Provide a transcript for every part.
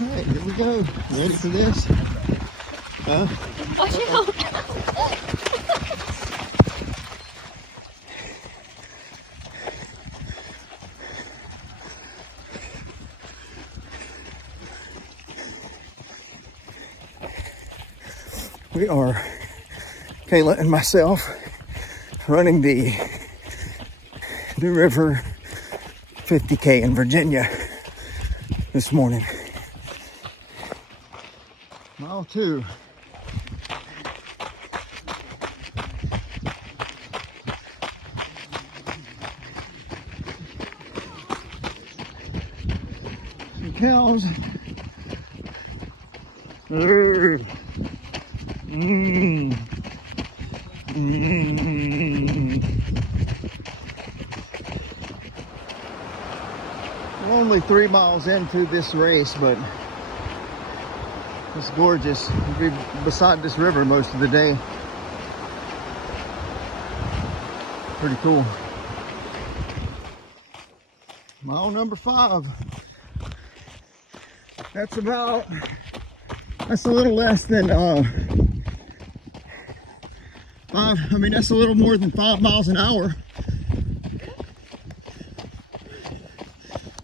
Alright, here we go. Ready for this? Huh? Watch out! We are, Kayla and myself, running the New River 50K in Virginia this morning. Mile 2. Some cows. Mm. We're only 3 miles into this race, but it's gorgeous. We'll be beside this river most of the day. Pretty cool. Mile number 5. That's a little less than that's a little more than 5 miles an hour.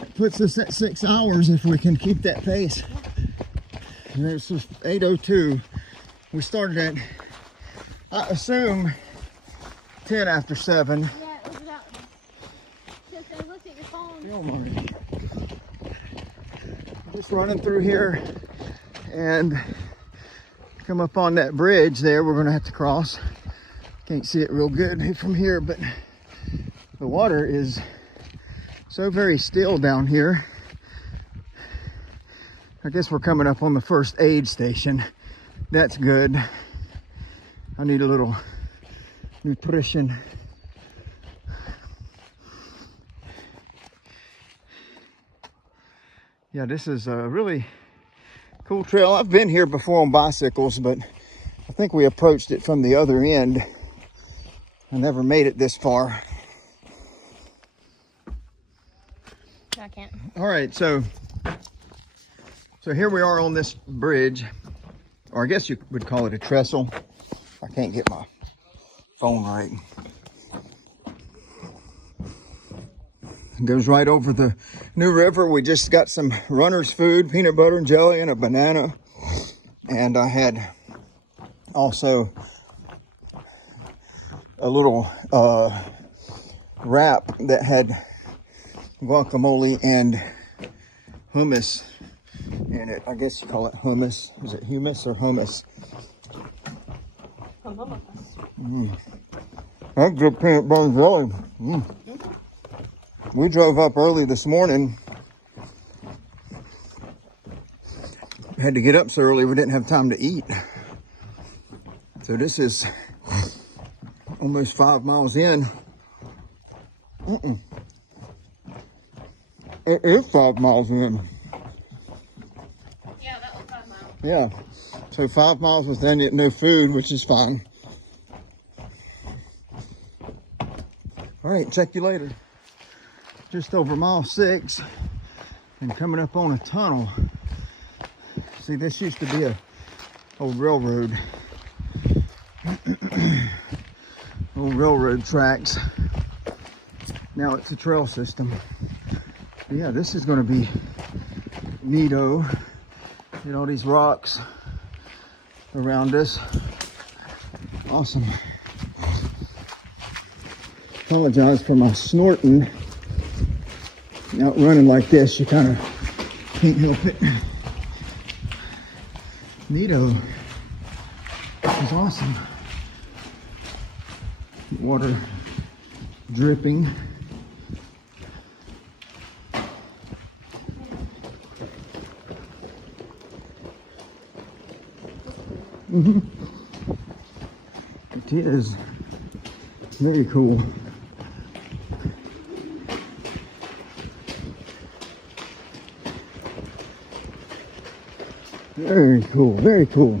It puts us at 6 hours if we can keep that pace. And it's just 8:02. We started at, I assume, 10 after 7. Yeah, it was about. Just I looked at your phone. Oh my. Just running through here and come up on that bridge there we're gonna have to cross. Can't see it real good from here, but the water is so very still down here. I guess we're coming up on the first aid station. That's good. I need a little nutrition. Yeah, this is a really cool trail. I've been here before on bicycles, but I think we approached it from the other end. I never made it this far. I can't. All right, so here we are on this bridge, or I guess you would call it a trestle. I can't get my phone right. It goes right over the New River. We just got some runner's food, peanut butter and jelly and a banana. And I had also a little wrap that had guacamole and hummus in it. I guess you call it hummus. Is it humus or hummus? That's good peanut butter and jelly. We drove up early this morning. Had to get up so early we didn't have time to eat. So this is almost 5 miles in. It is 5 miles in. Yeah, that was 5 miles. Yeah. So 5 miles with no food, which is fine. All right, check you later. Just over mile 6 and coming up on a tunnel. See, this used to be a old railroad. Old railroad tracks. Now it's a trail system. But yeah, this is gonna be neato. Get all these rocks around us. Awesome. Apologize for my snorting. Out running like this, you kind of can't help it. Neato. This is awesome. Water dripping. It is very cool. Very cool, very cool.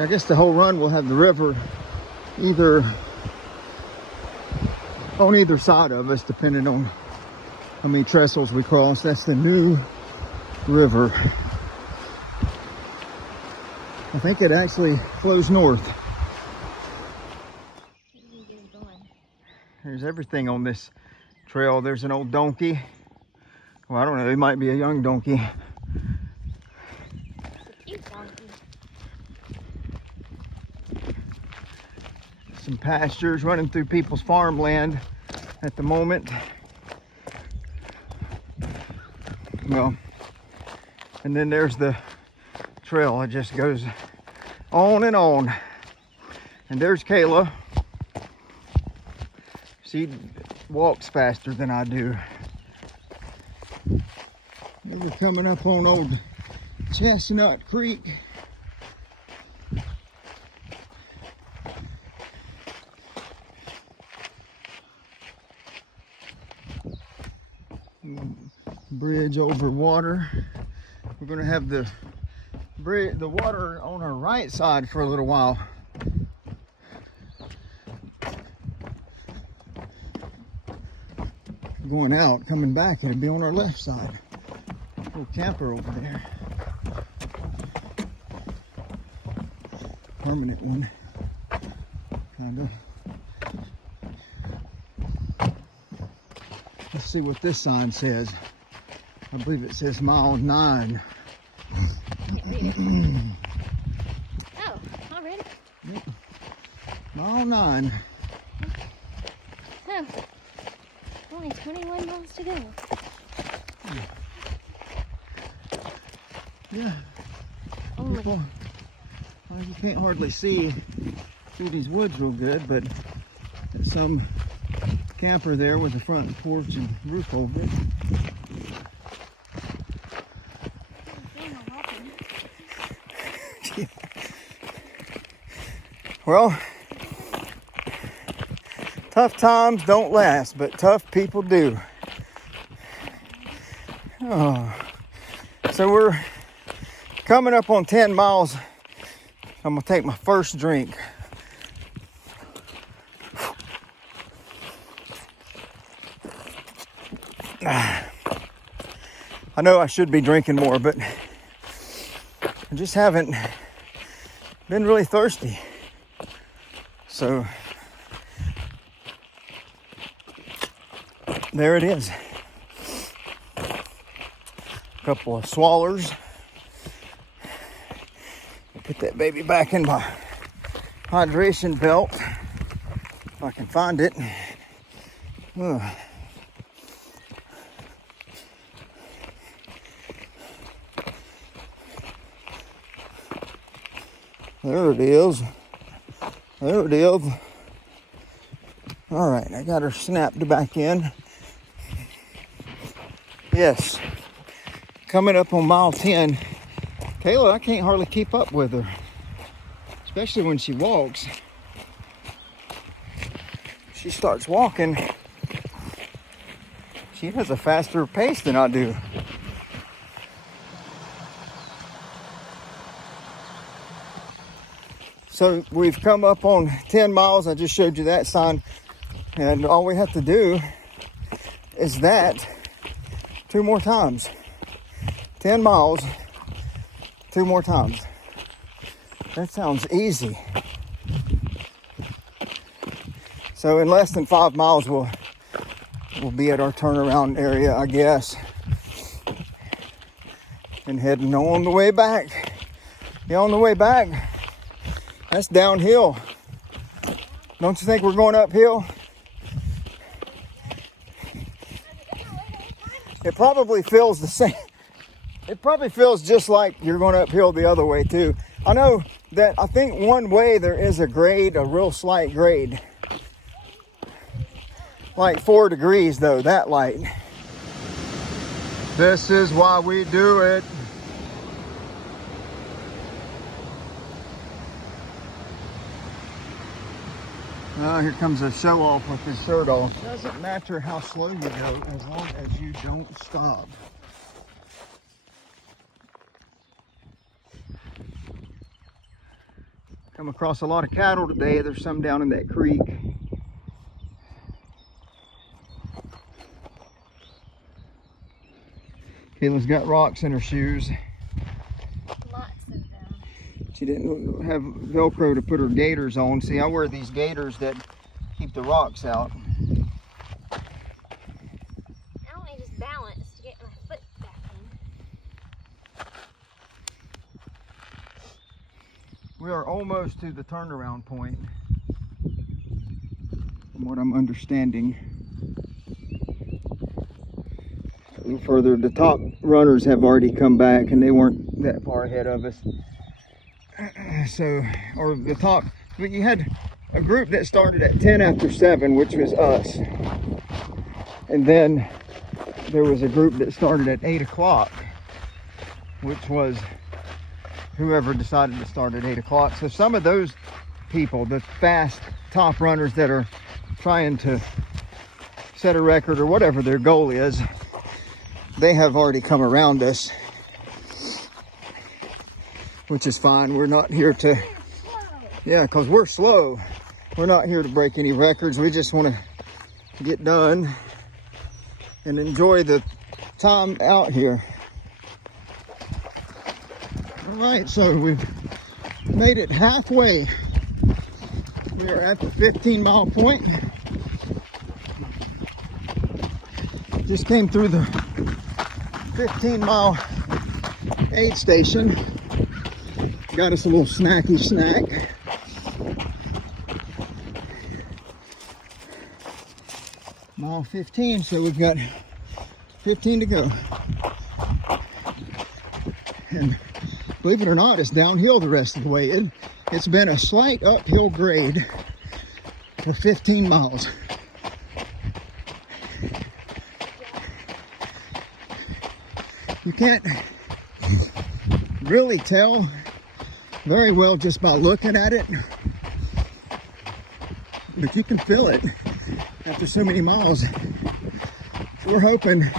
I guess the whole run will have the river either on either side of us, depending on how many trestles we cross. That's the New River. I think it actually flows north. There's everything on this trail. There's an old donkey. Well, I don't know, it might be a young donkey. Some pastures running through people's farmland at the moment. Well, and then there's the trail. It just goes on and on. And there's Kayla. She walks faster than I do. We're coming up on old Chestnut Creek. Bridge over water. We're going to have the water on our right side for a little while. Going out, coming back, it'll be on our left side. Little camper over there. Permanent one. Kind of. Let's see what this sign says. I believe it says mile 9. Oh, already? Yep. Mile 9. Oh, only 21 miles to go. Yeah. Only. Well, you can't hardly see through these woods real good, but there's some camper there with a front porch and roof over it. Well, tough times don't last, but tough people do. Oh. So we're coming up on 10 miles. I'm gonna take my first drink. I know I should be drinking more, but I just haven't been really thirsty. So there it is. A couple of swallers. Put that baby back in my hydration belt if I can find it. Ugh. There it is. There it is. All right, I got her snapped back in. Yes, coming up on mile 10. Kayla, I can't hardly keep up with her, especially when she walks. She starts walking. She has a faster pace than I do. So we've come up on 10 miles. I just showed you that sign. And all we have to do is that 2 more times. 10 miles, 2 more times. That sounds easy. So in less than 5 miles, we'll be at our turnaround area, I guess. And heading on the way back. Yeah, on the way back. That's downhill. Don't you think we're going uphill? It probably feels the same. It probably feels just like you're going uphill the other way too. I know that I think one way there is a grade, a real slight grade. Like 4 degrees though, that light. This is why we do it. Here comes a show off with his shirt off. Doesn't matter how slow you go as long as you don't stop. Come across a lot of cattle today. There's some down in that creek. Kayla's got rocks in her shoes. Lots of them. She didn't have Velcro to put her gaiters on. See, I wear these gaiters that keep the rocks out. I only just balance to get my foot back in. We are almost to the turnaround point, from what I'm understanding. A little further, the top runners have already come back and they weren't that far ahead of us. So, or the top, but you had a group that started at 10 after 7, which was us. And then there was a group that started at 8 o'clock, which was whoever decided to start at 8 o'clock. So some of those people, the fast top runners that are trying to set a record or whatever their goal is, they have already come around us, which is fine. We're not here to, yeah, because we're slow. We're not here to break any records. We just want to get done and enjoy the time out here. All right, so we've made it halfway. We are at the 15-mile point. Just came through the 15-mile aid station. Got us a little snacky snack. Mile 15, so we've got 15 to go. And believe it or not, it's downhill the rest of the way. It's been a slight uphill grade for 15 miles. You can't really tell very well just by looking at it, but you can feel it after so many miles. We're hoping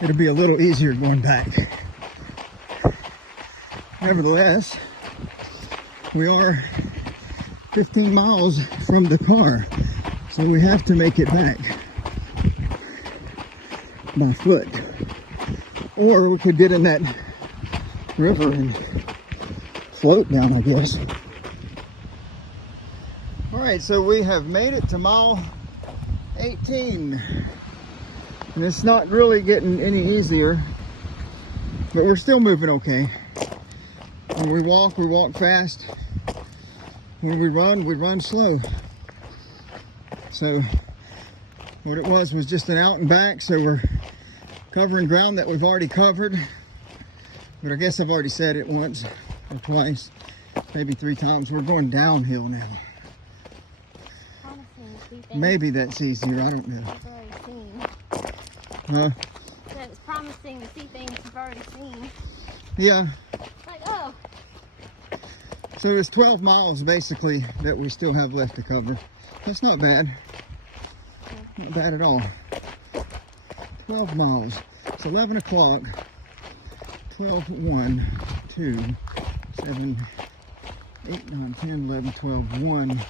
it'll be a little easier going back. Nevertheless, we are 15 miles from the car, so we have to make it back by foot. Or we could get in that river and float down, I guess. All right, so we have made it to mile 18. And it's not really getting any easier, but we're still moving okay. When we walk fast. When we run slow. So what it was just an out and back, so we're covering ground that we've already covered. But I guess I've already said it once or twice, maybe 3 times. We're going downhill now. Maybe that's easier, I don't know. I've already seen. Huh? So it's promising to see things you've already seen. Yeah. Like, oh. So it's 12 miles basically that we still have left to cover. That's not bad. Not bad at all. 12 miles. It's 11 o'clock. 12, 1, 2, 7, 8, 9, 10, 11, 12, 1,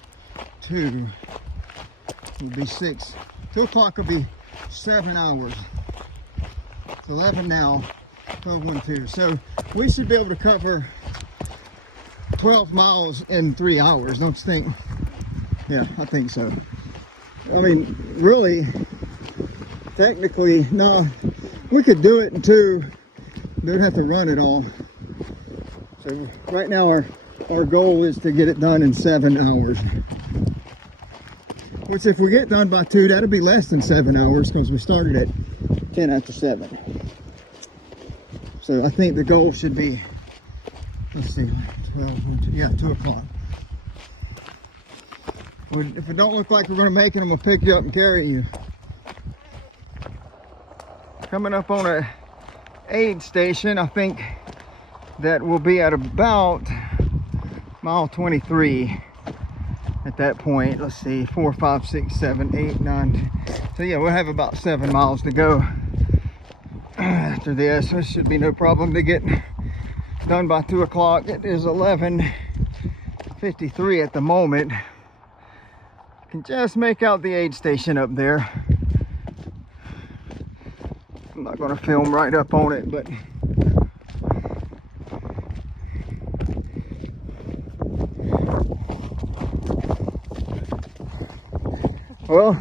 2 will be 6. 2 o'clock will be 7 hours. It's 11 now, 12, 1, 2. So we should be able to cover 12 miles in 3 hours, don't you think? Yeah, I think so. I mean, really, technically, no, we could do it in 2. Don't have to run it all. So right now our goal is to get it done in 7 hours. Which if we get done by 2, that'll be less than 7 hours because we started at 10 after 7. So I think the goal should be, let's see, 12, yeah, 2 o'clock. If it don't look like we're going to make it, I'm going to pick you up and carry you. Coming up on a aid station, I think that will be at about mile 23 at that point. Let's see, 4, 5, 6, 7, 8, 9. So yeah, we'll have about 7 miles to go after this. This should be no problem to get done by 2 o'clock. It is 11 53 at the moment. Can just make out the aid station up there. I'm not going to film right up on it, but well,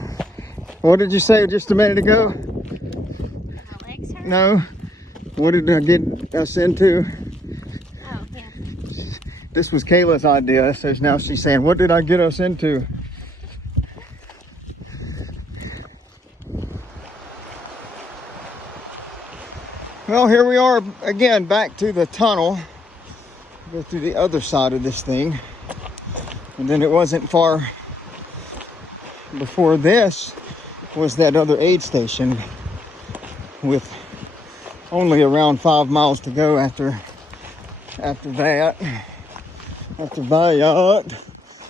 what did you say just a minute ago? My legs hurt? No. What did I get us into? Oh, yeah. This was Kayla's idea, so now she's saying, what did I get us into? Well, here we are again, back to the tunnel. Go through the other side of this thing. And then it wasn't far before this was that other aid station with only around 5 miles to go after that.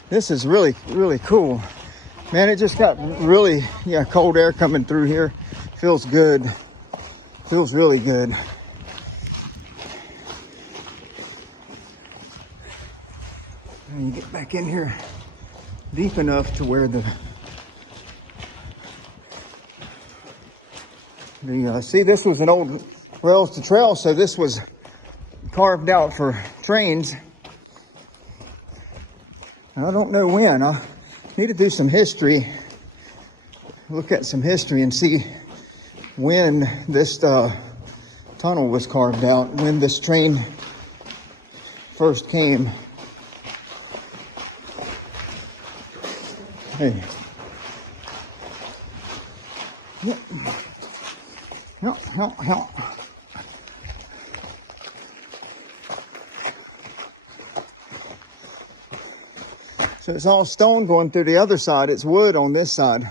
This is really, really cool. Man, it just got really, cold air coming through here. Feels good. Feels really good. And you get back in here deep enough to where see, this was an old rails to trail, so this was carved out for trains. I don't know when. I need to do some history, look at some history and see when this tunnel was carved out, when this train first came. Hey. Yep. Help. So it's all stone going through the other side. It's wood on this side.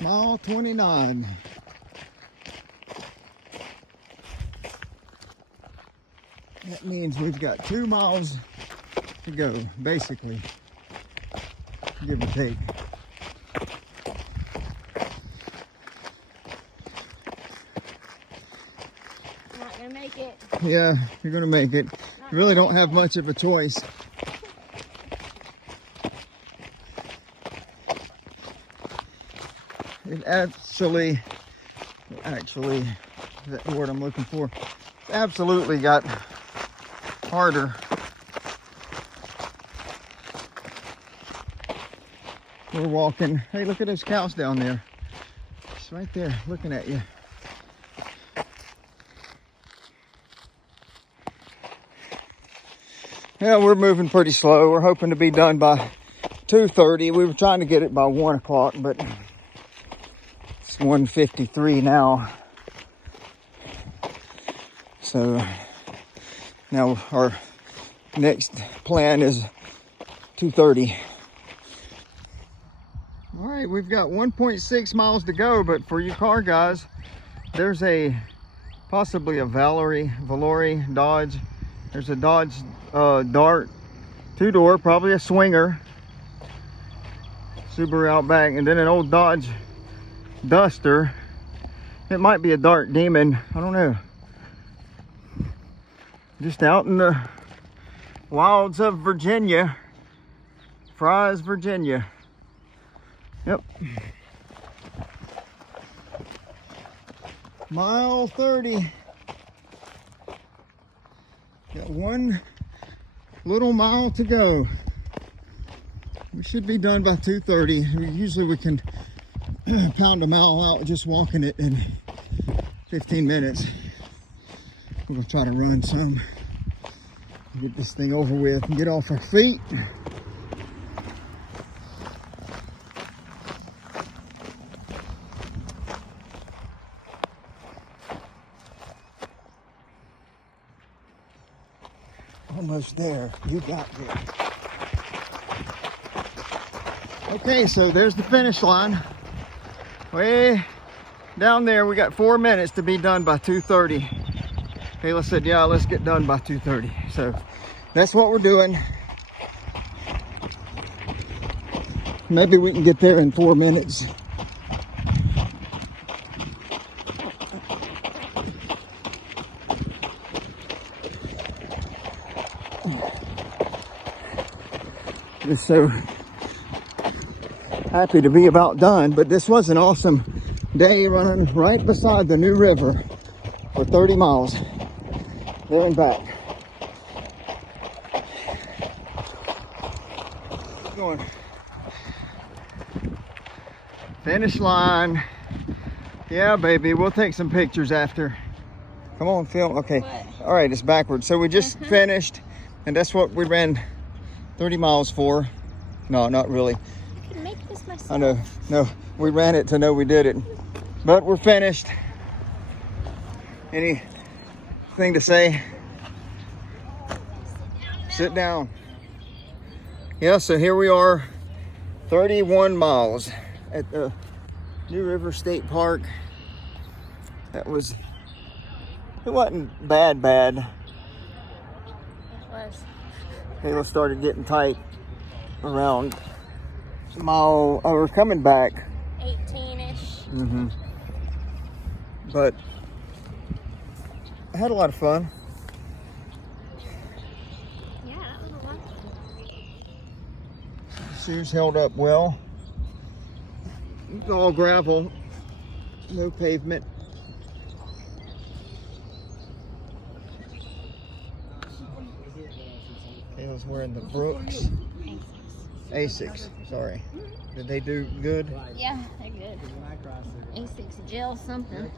Mile 29. That means we've got 2 miles to go, basically, give or take. Not gonna make it. Yeah, you're gonna make it. You really don't have much of a choice. It actually, that's the word I'm looking for. It's absolutely got harder. We're walking. Hey, look at those cows down there. It's right there looking at you. Yeah, we're moving pretty slow. We're hoping to be done by 2:30. We were trying to get it by 1 o'clock, but it's 1:53 now. So now our next plan is 2:30. All right, we've got 1.6 miles to go, but for you car guys, there's possibly a Valori Dodge. There's a Dodge Dart 2-door, probably a Swinger, Subaru Outback, and then an old Dodge Duster. It might be a Dart Demon, I don't know. Just out in the wilds of Virginia, Fry's, Virginia. Yep. Mile 30. Got 1 little mile to go. We should be done by 2:30. Usually we can pound a mile out just walking it in 15 minutes. We're gonna try to run some, get this thing over with and get off our feet. Almost there. You got this. Okay, so there's the finish line. Way down there, we got 4 minutes to be done by 2:30. Kayla said, yeah, let's get done by 2:30. So that's what we're doing. Maybe we can get there in 4 minutes. Just so happy to be about done, but this was an awesome day running right beside the new river for 30 miles there and back. Going. Finish line. Yeah, baby, we'll take some pictures after. Come on, film. Okay. What? All right, it's backwards. So we just finished, and that's what we ran 30 miles for. No, not really. I can make this myself. I know. No, we ran it to know we did it. But we're finished. Anything to say? Sit down. Yeah, so here we are, 31 miles at the New River State Park. It wasn't bad. It was. Kayla started getting tight around mile, we're coming back. 18-ish. But I had a lot of fun. Yeah, that was a lot. Shoes held up well. It's all gravel, no pavement. Kayla's wearing the Brooks Asics. Sorry. Did they do good? Yeah, they're good. A6 gel something.